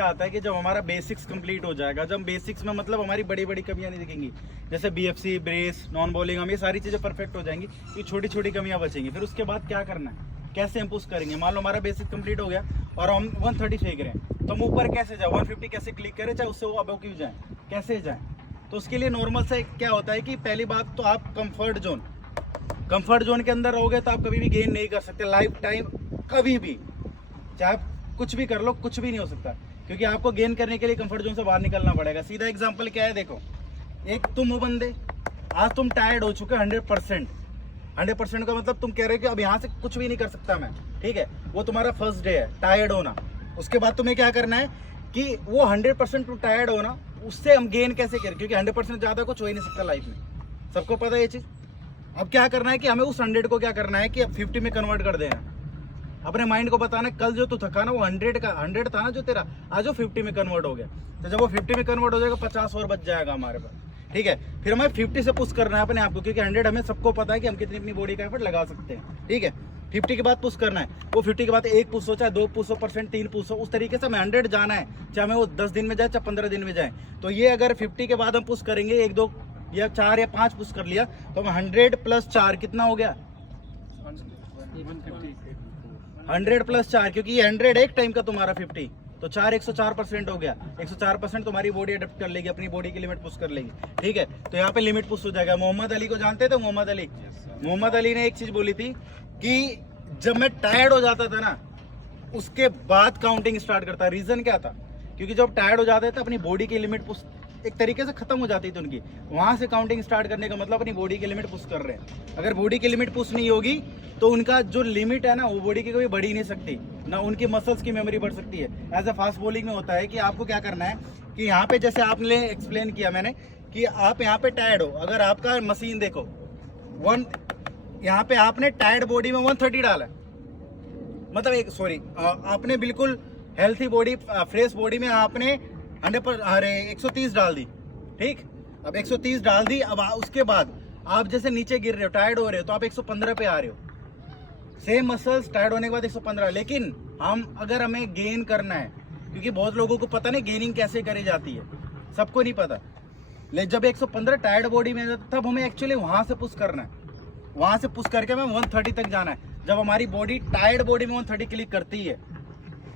आता है कि जब हमारा बेसिक्स कंप्लीट हो जाएगा, जब बेसिक्स में मतलब हमारी बड़ी बड़ी कमियां नहीं दिखेंगी, जैसे बीएफसी, ब्रेस, नॉन बॉलिंग, हम ये सारी चीज़ें परफेक्ट हो जाएंगी, ये छोटी छोटी कमियां बचेंगी। फिर उसके बाद क्या करना है, कैसे हम पुश करेंगे। मान लो हमारा बेसिक कंप्लीट हो गया और हम 130 फेंक रहे हैं, तो हम ऊपर कैसे जाए, 150 कैसे क्लिक करें, चाहे उससे वो अब क्यों जाए, कैसे जाए। तो उसके लिए नॉर्मल से क्या होता है कि पहली बात तो आप कंफर्ट जोन के अंदर रहोगे तो आप कभी भी गेन नहीं कर सकते लाइफ टाइम, कभी भी, चाहे आप कुछ भी कर लो, कुछ भी नहीं हो सकता, क्योंकि आपको गेन करने के लिए कंफर्ट जोन से बाहर निकलना पड़ेगा। सीधा एग्जांपल क्या है, देखो, एक तुम हो बंदे, आज तुम टायर्ड हो चुके 100% का मतलब तुम कह रहे हो कि अब यहाँ से कुछ भी नहीं कर सकता मैं, ठीक है, वो तुम्हारा फर्स्ट डे है टायर्ड होना। उसके बाद तुम्हें क्या करना है कि वो 100% टायर्ड होना, उससे हम गेन कैसे करें, क्योंकि 100% ज़्यादा कुछ हो ही नहीं सकता लाइफ में, सबको पता है ये चीज़। अब क्या करना है कि हमें उस 100 को क्या करना है कि अब 50 में कन्वर्ट कर देना। अपने माइंड को बताना कल जो तू थका ना वो 100 था ना जो तेरा, आज वो 50 में कन्वर्ट हो गया। तो जब वो 50 में कन्वर्ट हो जाएगा 50 और बच जाएगा हमारे पास, ठीक है। फिर हमें 50 से पुश करना है अपने आप को, क्योंकि 100 हमें सबको पता है कि हम कितनी अपनी बॉडी का एफर्ट लगा सकते हैं, ठीक है। 50 के बाद पुश करना है, वो 50 के बाद 1 पुश हो, चाहे 2 पुश हो, % 3 पुश हो, उस तरीके से हमें 100 जाना है, चाहे हमें वो 10 दिन में जाए, चाहे 15 दिन में जाए। तो ये अगर 50 के बाद हम पुश करेंगे, 1, 2 या 4 या 5 पुश कर लिया, तो हम 100 + 4 कितना हो गया, 100 + 4, क्योंकि ये 100 एक टाइम का तुम्हारा 50, तो 4 104% हो गया। 104% तुम्हारी बॉडी अडेप्ट कर लेगी, अपनी बॉडी की लिमिट पुश कर लेगी, ठीक है। तो यहाँ पे लिमिट पुश हो जाएगा। मोहम्मद अली को जानते थे, मोहम्मद अली ने एक चीज बोली थी कि जब मैं टायर्ड हो जाता था ना, उसके बाद काउंटिंग स्टार्ट करता। रीजन क्या था, क्योंकि जब टायर्ड हो जाते थे अपनी बॉडी की लिमिट पुश एक तरीके से खत्म हो जाती थी उनकी, वहां से काउंटिंग स्टार्ट करने का मतलब अपनी बॉडी की लिमिट पुश कर रहे हैं। अगर बॉडी की लिमिट पुश नहीं होगी तो उनका जो लिमिट है ना, वो बॉडी की कभी बढ़ ही नहीं सकती, ना उनकी मसल्स की मेमोरी बढ़ सकती है। एज अ फास्ट बॉलिंग में होता है कि आपको क्या करना है कि यहाँ पे जैसे आपने एक्सप्लेन किया मैंने कि आप यहाँ पे टायर्ड हो, अगर आपका मशीन देखो यहाँ पे आपने टायर्ड बॉडी में 130 डाला है, मतलब आपने बिल्कुल हेल्थी बॉडी, फ्रेश बॉडी में आपने 130 डाल दी, ठीक। अब 130 डाल दी, अब उसके बाद आप जैसे नीचे गिर रहे हो, टायर्ड हो रहे हो, तो आप 115 पे आ रहे हो। सेम मसल्स टायर्ड होने के बाद 115, लेकिन अगर हमें गेन करना है, क्योंकि बहुत लोगों को पता नहीं गेनिंग कैसे करी जाती है, सबको नहीं पता। लेकिन जब 115 टायर्ड बॉडी में तब हमें एक्चुअली वहां से पुश करना है, वहां से पुश करके हमें 130 तक जाना है। जब हमारी बॉडी टायर्ड बॉडी में 130 क्लिक करती है,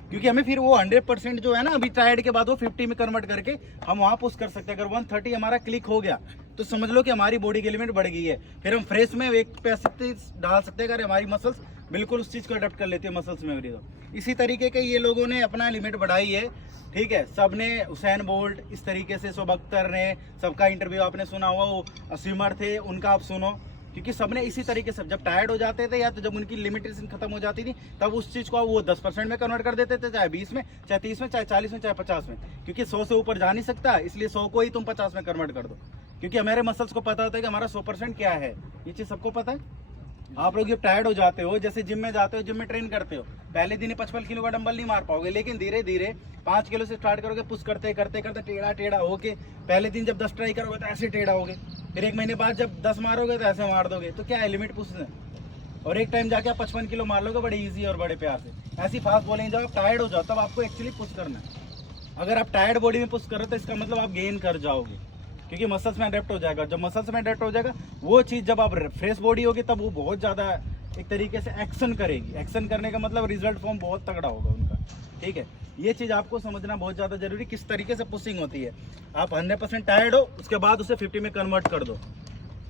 क्योंकि हमें फिर वो 100% जो है ना अभी टायर्ड के बाद वो 50 में कन्वर्ट करके हम वहां पुश कर सकते हैं। अगर 130 हमारा क्लिक हो गया तो समझ लो कि हमारी बॉडी की लिमिट बढ़ गई है। फिर हम फ्रेश में 1 पे डाल सकते हैं अगर हमारी मसल्स बिल्कुल उस चीज को अडेप्ट कर लेती है, मसल्स मेमोरी। तो इसी तरीके के ये लोगों ने अपना लिमिट बढ़ाई है, ठीक है। सब ने, हुसैन बोल्ट इस तरीके से, शोएब अख्तर ने, सबका इंटरव्यू आपने सुना हुआ, वो स्विमर थे उनका आप सुनो, क्योंकि सबने इसी तरीके से जब टायर्ड हो जाते थे या तो जब उनकी लिमिटेशन खत्म हो जाती थी, तब उस चीज को वो 10% में कन्वर्ट कर देते थे, चाहे 20 में, चाहे 30 में, चाहे 40 में, चाहे 50 में, क्योंकि 100 से ऊपर जा नहीं सकता, इसलिए 100 को ही तुम 50 में कन्वर्ट कर दो, क्योंकि हमारे मसल्स को पता होता है कि हमारा 100% क्या है, ये चीज सबको पता है। आप लोग जब टायर्ड हो जाते हो, जैसे जिम में जाते हो, जिम में ट्रेन करते हो, पहले दिन 55 किलो का डंबल नहीं मार पाओगे, लेकिन धीरे धीरे 5 किलो से स्टार्ट करोगे, पुश करते करते करते टेढ़ा होके, पहले दिन जब 10 ट्राई करोगे तो ऐसे टेढ़ा होगे, फिर 1 महीने बाद जब 10 मारोगे तो ऐसे मार दोगे। तो क्या है, लिमिट पुश है। और एक टाइम जाके आप 55 किलो मार लोगे बड़े ईजी और बड़े प्यार से। ऐसी फास्ट बॉलिंग जब आप टायर्ड हो जाओ तब आपको एक्चुअली पुश करना है। अगर आप टायर्ड बॉडी में पुश कर रहे हो तो इसका मतलब आप गेन कर जाओगे, क्योंकि मसल्स में अडेप्ट हो जाएगा। जब मसल्स में अडेप्ट हो जाएगा वो चीज़, जब आप फ्रेश बॉडी होगी तब वो बहुत ज़्यादा एक तरीके से एक्शन करेगी। एक्शन करने का मतलब रिजल्ट फॉर्म बहुत तगड़ा होगा उनका, ठीक है। ये चीज़ आपको समझना बहुत ज़्यादा जरूरी, किस तरीके से पुशिंग होती है। आप 100% टायर्ड हो, उसके बाद उसे 50 में कन्वर्ट कर दो।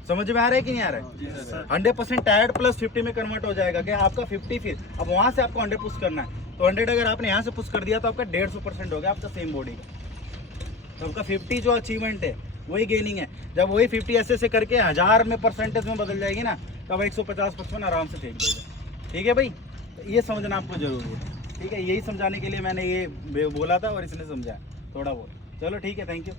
समझ में आ रहा है कि नहीं आ रहा है? 100% टायर्ड प्लस 50 में कन्वर्ट हो जाएगा, क्या आपका 50 फिर अब वहाँ से आपको 100 पुश करना है। तो 100 अगर आपने यहाँ से पुश कर दिया तो आपका 150% हो गया आपका सेम बॉडी का। तो आपका 50 जो अचीवमेंट है वही गेनिंग है। जब वही 50 ऐसे करके 1000 में परसेंटेज में बदल जाएगी ना, तब 150-55 आराम से फेंक देगा, ठीक है भाई। तो ये समझना आपको जरूरी है, ठीक है। यही समझाने के लिए मैंने ये बोला था और इसने समझाया थोड़ा बहुत। चलो ठीक है, थैंक यू।